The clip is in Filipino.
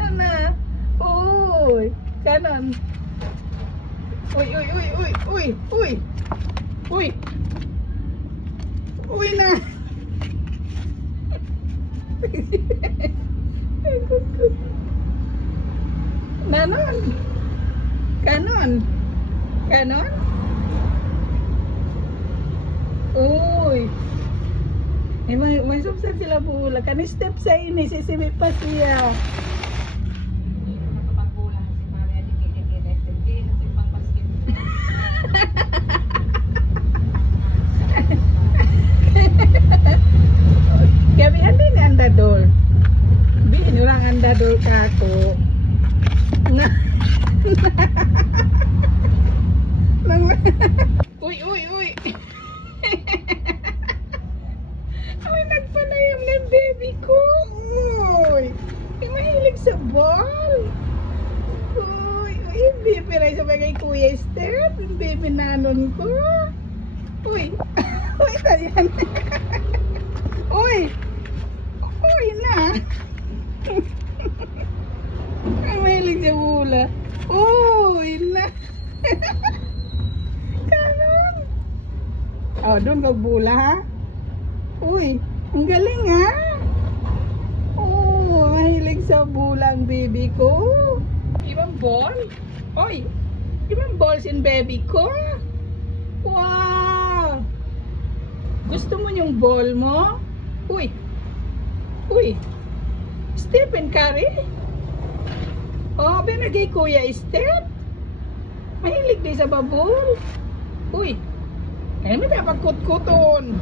Ano? Uy, kanon. Uy, uy, uy, uy, uy, uy. Uy. Uy na. Nanon. Kanon. Kanon. Uy. May subsad sila bula. Kani step sa ini, sisibit pa siya. Kaya hindi ni andador. Bihin orang andador ka ako. Uy, uy, uy. Ay, nagpanayam ng baby ko. Uy, mahilig sa ball. Uy, uy, baby rin sa bagay Kuya Steph. Yung baby nanon ko. Uy, uy, tayan. Uy, uy na. Ay, mahilig sa bula. Uy na. Kanon. Oh, doon magbula ha. Uy, ang galing ha. Oh, mahilig sa bulang baby ko. Ibang ball? Oy, ibang ball sin baby ko. Wow. Gusto mo yung ball mo? Uy. Uy. Stephen Curry? Oh, binagay Kuya Steph. Mahilig din sa babol. Uy. Kaya may dapat kut-kuton.